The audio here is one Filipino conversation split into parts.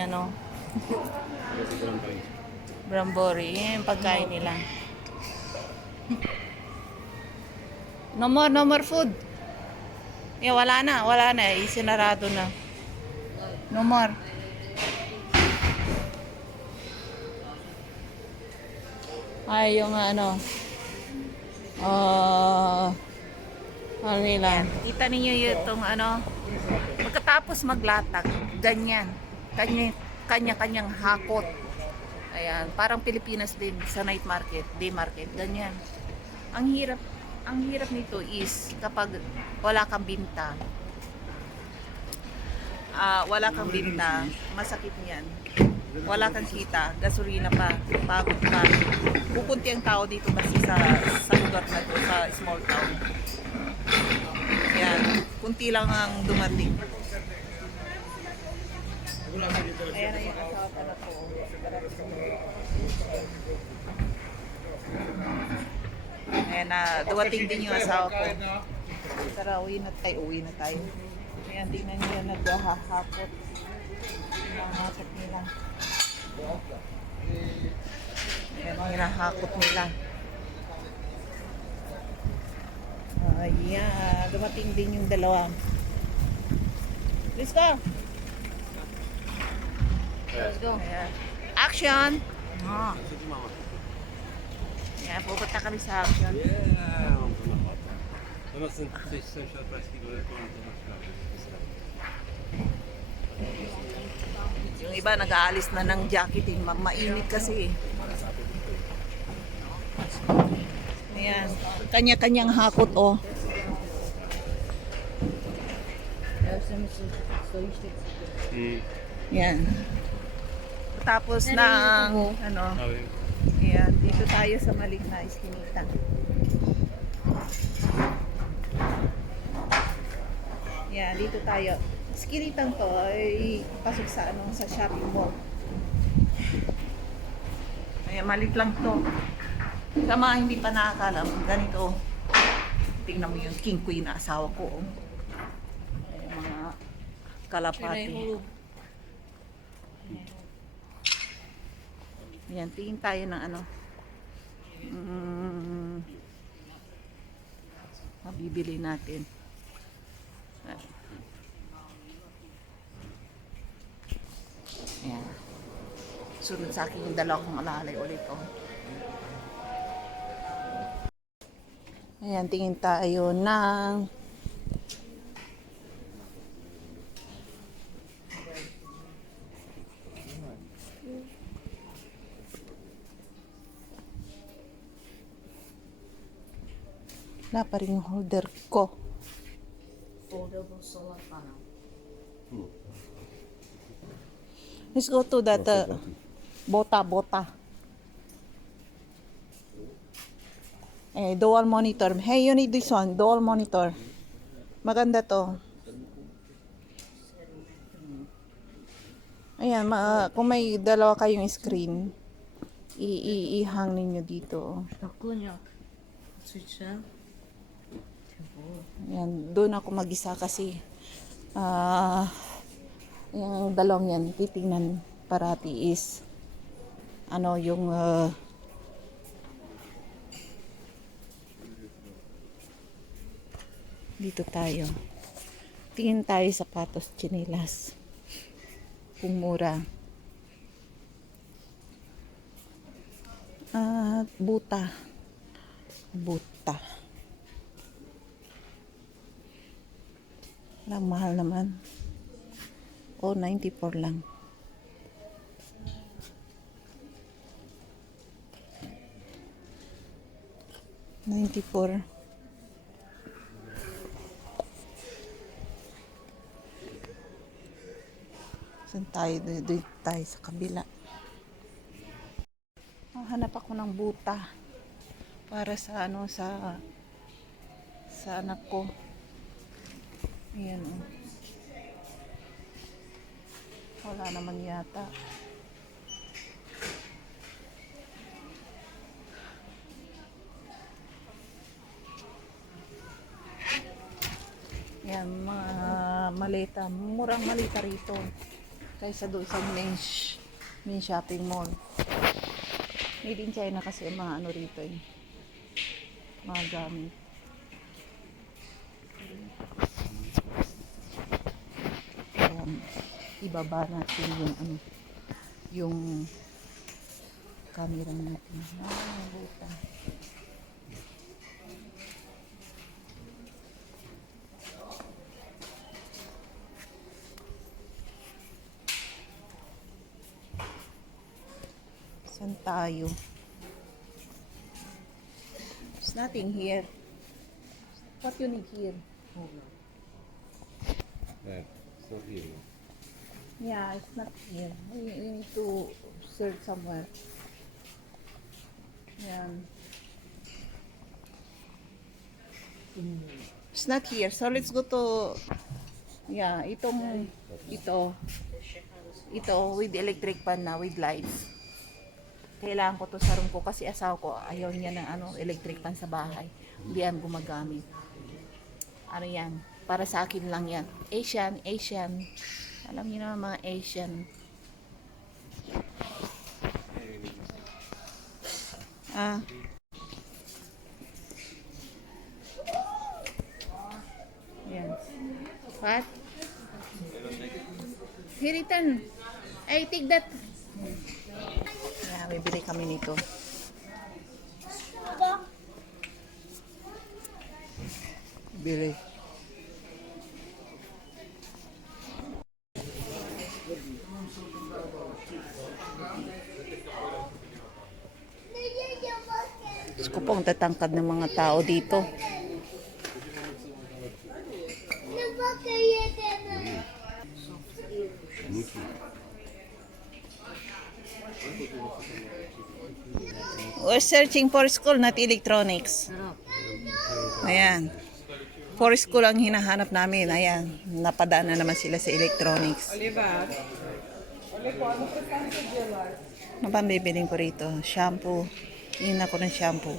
yan, no? Brambori. Yan yung pagkain nila. No more food. Yeah, wala na. Isinarado na. No more. Ay, yung ano, ano nila. Kita ninyo yung ano, pagkatapos maglatag, ganyan. Kanya-kanyang hakot. Ayan, parang Pilipinas din sa night market, day market, ganyan. Ang hirap nito is kapag wala kang binta. Wala kang binta, masakit niyan. Wala kang kita, gasolina pa, pagod pa. Pupunti ang tao dito kasi sa lugar na to, sa small town. Ayan, kunti lang ang dumating. Ayan na yung asawa ko na po. Ayan na, dumating din yung asawa ko. Tara, uwi na tayo. Ayan, tingnan nyo yan, naghahakot. Hinahakot nila. Ayan, hinahakot nila. Ayan, dumating din yung dalawa. Let's go! Let's go. Ayan. Action! Ayan, pupunta kami sa action. Yung iba nag-aalis na ng jacket, mainit kasi. Ayan, kanya-kanyang hakot, oh. Yan. Tapos ng ano, ayan, dito tayo sa maliit na iskinita. Yan, dito tayo. Iskinitang to ay pasok sa sa shopping mall. Ayan, maliit lang to. Sa mga hindi pa nakakalam, ganito. Tingnan mo yung king queen na asawa ko. Oh. Ayan, mga kalapati. Yan, tingin tayo ng ano. Mabibili natin. Ayan. Sunod sa akin yung dalawa kong alalay ulit. Oh. Ayan, tingin tayo ng wala pa rin yung holder ko. Foldable solar panel. Let's go to that bota. Dual monitor. Hey, you need this one. Dual monitor. Maganda to. Ayan, kung may dalawa kayong screen, ihang ninyo dito. Switch na. Ayan, doon ako mag-isa kasi yung dalawang yan, titingnan parati is ano yung dito tayo. Tingin tayo sapatos, tsinelas. Kung mura. Buta. Lang mahal naman. 94 lang. $94. Saan tayo? Doon tayo sa kabila. Hanap ako ng buta para sa sa anak ko. Ayan, oh. Wala naman yata. Yan, mga maleta. Murang maleta rito. Kaysa doon sa main shopping mall. Made in China kasi ang mga ano rito eh. Mga gamit. Ayan. Ibaba natin yung ano, yung camera natin. Buta. Saan tayo? There's nothing here. What you need here? That, it's not here. Yeah, it's not here. We need to search somewhere. Yan. It's not here. So let's go to ito with electric pan na with lights. Kailangan ko to sa room ko kasi asawa ko ayaw niya ng electric pan sa bahay. Hindi yan gumagamit. Ano yan? Para sa akin lang yan. Asian. Alam niyo na mga Asian. Yan. What? Here, return. I take that. Bibili kami nito. Bili. Diyos ko po, ang tatangkad ng mga tao dito. We're searching for school, not electronics. Ayan. For school ang hinahanap namin. Ayan. Napadaan na naman sila sa electronics. Ano ba ang bibiling ko rito? Shampoo. Tingin ako ng shampoo.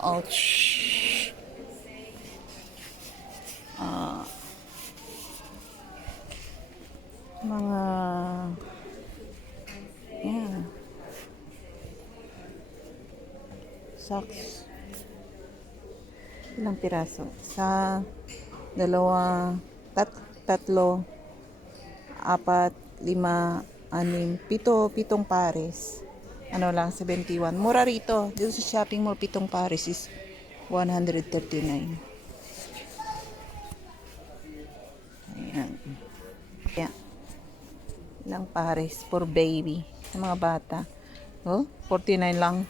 Ouch. Mga socks. Ilang piraso? Sa dalawa, tatlo, apat, lima, anim, pitong pares. Ano lang, 71. Mura rito. Dito sa shopping mall, pitong pares is 139. Ayan. Yeah. Ilang pares for baby. Sa mga bata. Oh, 49 lang.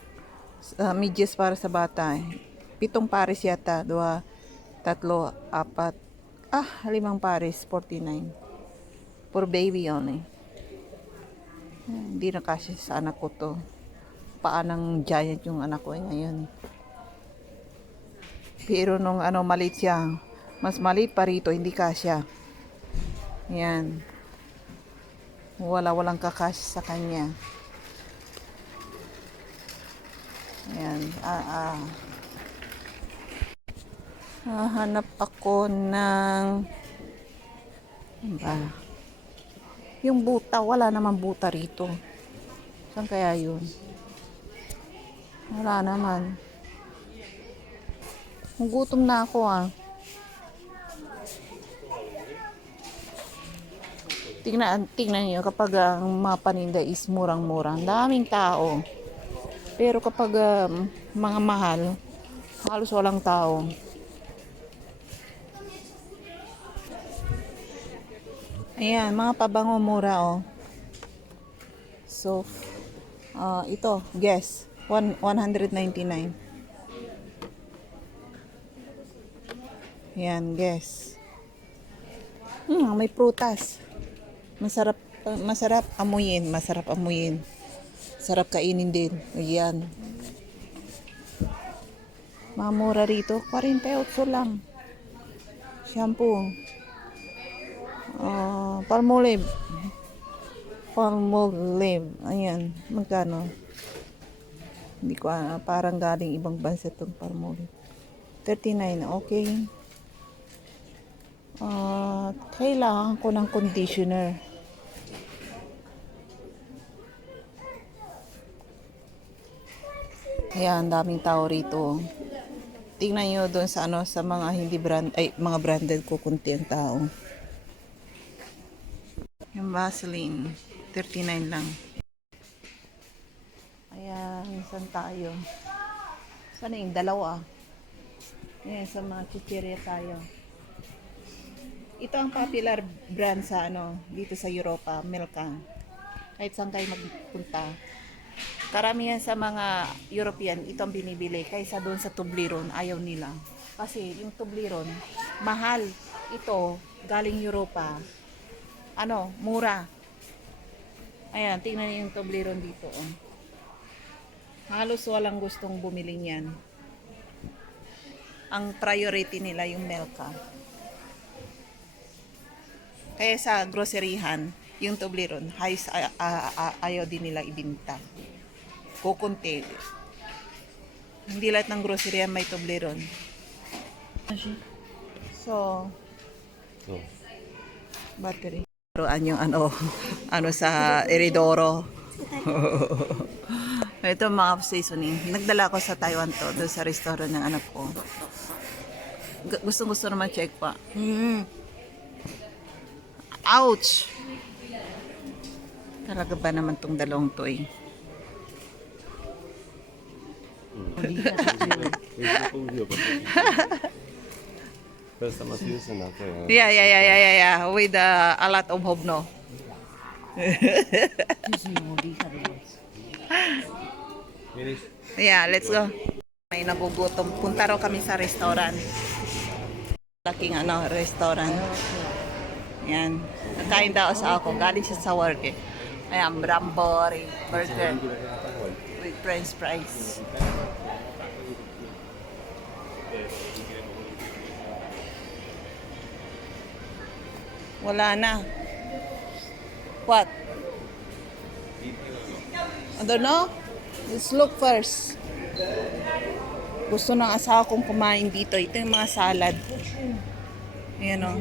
Medyas para sa bata. Pitong pares yata. 2, 3, 4. 5 pares. 49. For baby only. Hindi na kasi sa anak ko to. Paan ng giant yung anak ko ngayon. Pero nung maliit siya. Mas maliit pa rito. Hindi kasya. Yan. Walang kakasya sa kanya. Ayan. Hanap ako ng yung buta. Wala naman buta rito. Saan kaya yun? Wala naman. Gutom na ako Tingnan niyo kapag ang mga paninda is murang-murang. Daming tao. Pero kapag mga mahal, halos walang tao. Ayan, mga pabango mura So, ito, guess, 199. Ayan, guess. May prutas. Masarap amuyin. Sarap kainin din. Ayan. Mamura rito. 48 lang. Shampoo. Palmolive. Ayan. Magkano? Hindi ko parang galing ibang bansa itong Palmolive. 39, okay. Kailangan ko ng conditioner. Ayan, daming tao rito. Tingnan nyo doon sa ano, sa mga hindi brand, ay, mga branded ko kunti ang tao. Yung Vaseline, 39 lang. Ayan, saan tayo? Saan yung dalawa? Ayan, sa mga chichirya tayo. Ito ang popular brand sa ano, dito sa Europa, Milka. Kahit saan kayo magpunta. Karamihan sa mga European, ito ang binibili. Kaysa doon sa Toblerone, ayaw nila. Kasi yung Toblerone, mahal. Ito, galing Europa. Ano, mura. Ayan, tingnan niyo yung Toblerone dito. Oh. Halos walang gustong bumili niyan. Ang priority nila yung Milka. Kaya sa groceryhan, yung Toblerone, ayaw din nila ibinta. Kukunti. Hindi lahat ng grocery may Toblerone. So, battery. Turuan yung ano sa Eridoro. Ito mga seasoning. Nagdala ko sa Taiwan to, doon sa restaurant ng anak ko. Gusto naman check pa. Ouch! Talaga ba naman tong dalawang to eh? First time I see this in that way. Yeah. With a lot of hobno. Yeah, let's go. May nagugutom. Punta raw kami sa restaurant. Laking restaurant. Yan. Nakain daw sa ako. Galing siya sa work eh. Ayan, brambori, burger with french fries. Wala na. What? I don't know. Let's look first. Gusto ng asawa kong kumain dito. Ito yung mga salad. Ayan o.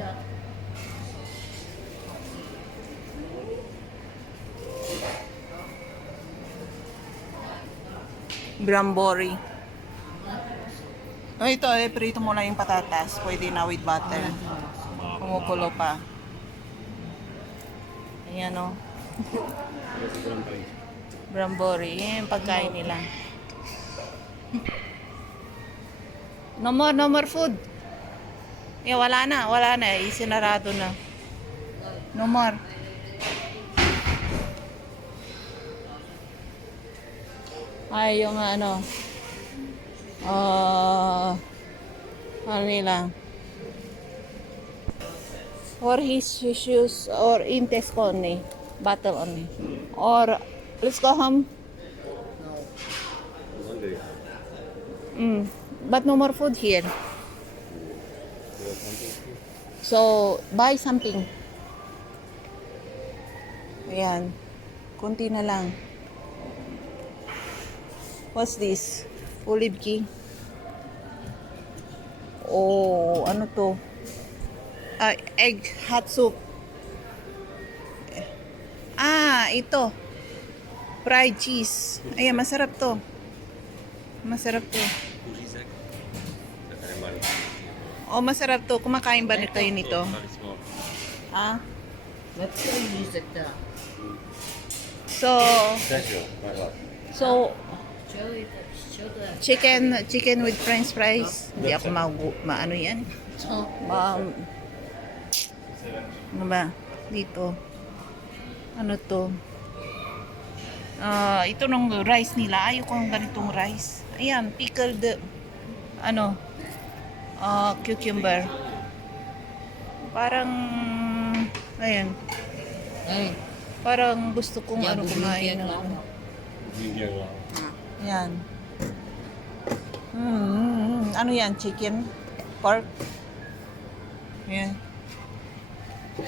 Brambori. Oh, ito prito mo lang yung patatas. Pwede na with butter. Kumukulo pa. Ayan o. Brambori. Yan yung pagkain nila. No more food. Yeah, wala na. Isinarado na. No more. Ay, yung ano nila. Or his shoes or in Tesco only. Bottle only. Or let's go home. But no more food here. So, buy something. Ayan. Kunti na lang. What's this? Olive key. Oh, ano to? Egg hot soup. Ito. Fried cheese. Ayan, masarap to. Oh, masarap to. Kumakain ba kayo nito? So, chicken with french fries. Hindi ako maano yan. Ano ba? Dito. Ano to? Ito nung rice nila. Ayoko ng ganitong rice. Ayan, pickled cucumber. Parang ayan. Parang gusto kong kumain ng Ayan. Ano yan? Chicken? Pork? Ayan.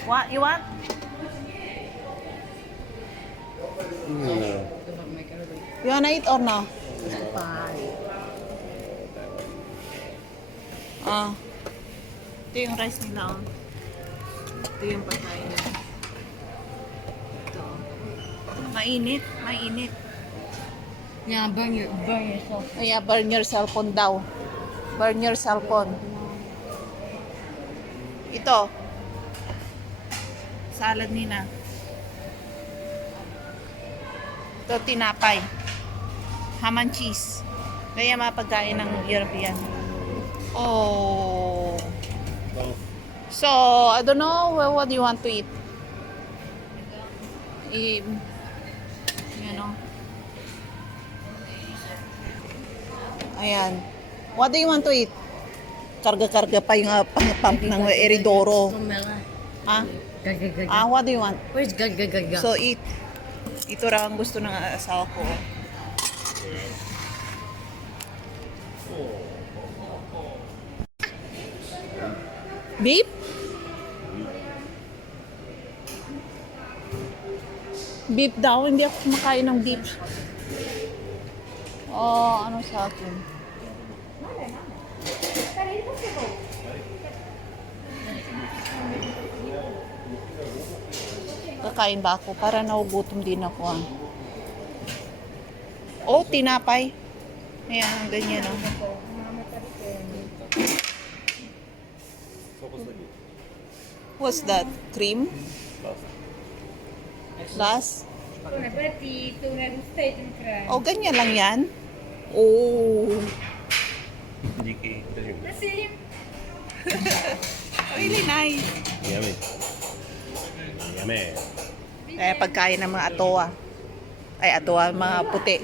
What? You want? You wanna eat or no? Ah. Ito yung rice nila, oh. Ito yung pagkain nila. Ito. Mainit, mainit. Yeah, burn yourself. Ay, burn your cellphone daw. Burn your cellphone. Ito. Salad nila. Ito, tinapay. Ham and cheese. Kaya mga pagkain ng European. Oh. So, I don't know, what do you want to eat? You know. Ayan. What do you want to eat? Karga-karga pa yung pump ng Eridoro. Camilla. Ha? Gaga. What do you want? Where's gaga? So, eat. Ito raw ang gusto ng asawa ko. Beef? Beef daw. Hindi ako kumakain ng beef. Oh, ano sa akin? Kakain ba ako? Para nagugutom din ako. Ah. Oh, tinapay. Ayan, ganyan. Oh. What's that? Cream? Last? Oh, ganyan lang yan? Oh. Diki. Really nice. Yummy. Yummy. Eh, pagkain ng mga atoa. Ay, atoa, mga puti.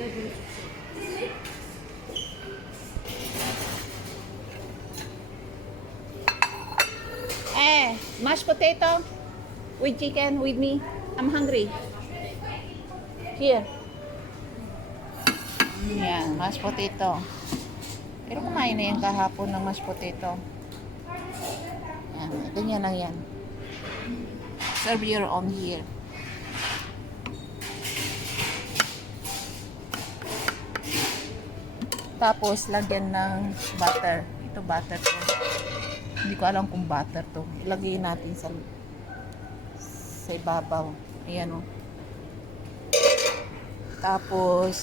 Mashed potato with chicken with me. I'm hungry. Here. Yan, mashed potato. Pero kumain na yan kahapon ng mashed potato. Yan, ganyan lang yan. Serve your own here. Tapos, lagyan ng butter. Ito butter to. Hindi ko alam kung butter to. Lagyan natin sa ibabaw. Ayan o. Tapos,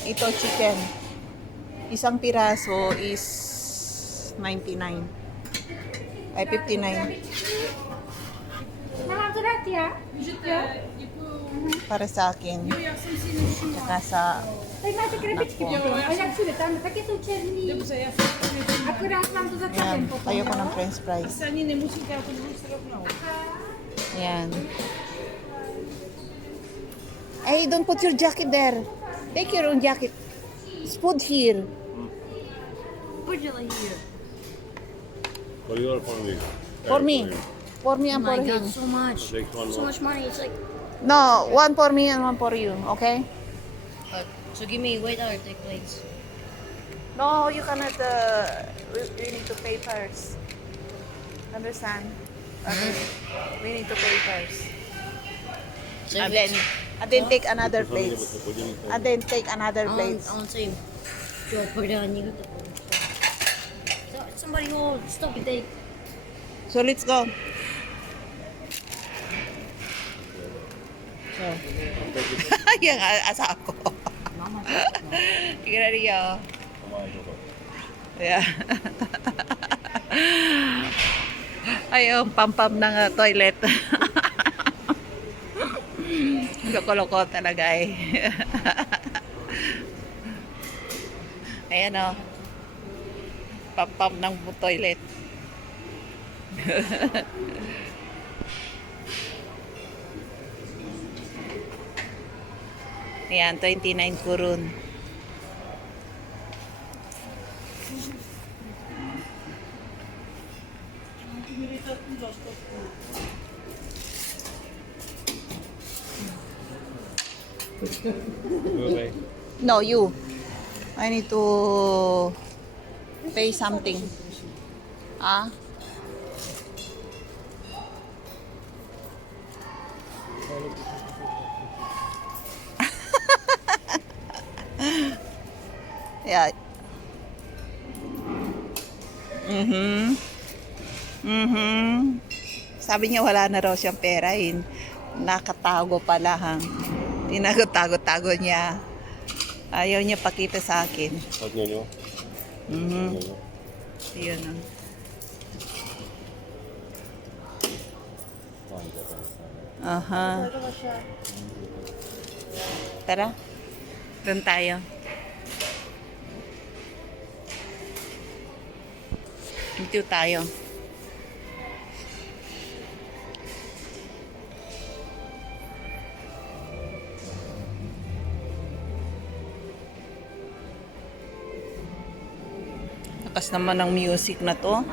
ito chicken. Isang piraso is 99. Ay, 59. Para sa akin. Tsaka sa anak ko. Ayan, tayo ko ng french fries. Ayan. Hey, don't put your jacket there. Take your own jacket. It's food here. Would you like here? For you or for me? For me. For me Oh and for my god, him. so much. Take one So more. much money. It's like. No, one for me and one for you, okay? So give me $8 take plates. No, you cannot, we need to pay first. Understand? Okay. We need to pay first. So And then take another plate. And then take another I plate. want to say, put it on you. Somebody hold, stop it, take. So let's go. So. Yung asa ko. Kira niyo. Yeah. Ayun, pampam ng toilet. Loko-loko talaga eh. Ayan o. Pampam ng toilet. Ayan, 29 kurun. Okay. No, you. I need to pay something. Ah? Yeah. Mhm. Mhm. Sabi niya wala na raw siyang pera. Nakatago pala ha. Tinago-tago-tago niya. Ayaw niya pakita sa akin. At nyo. Mhm. Yun o. Aha. Tara. Doon tayo. Dito tayo. Lakas naman ng music na to.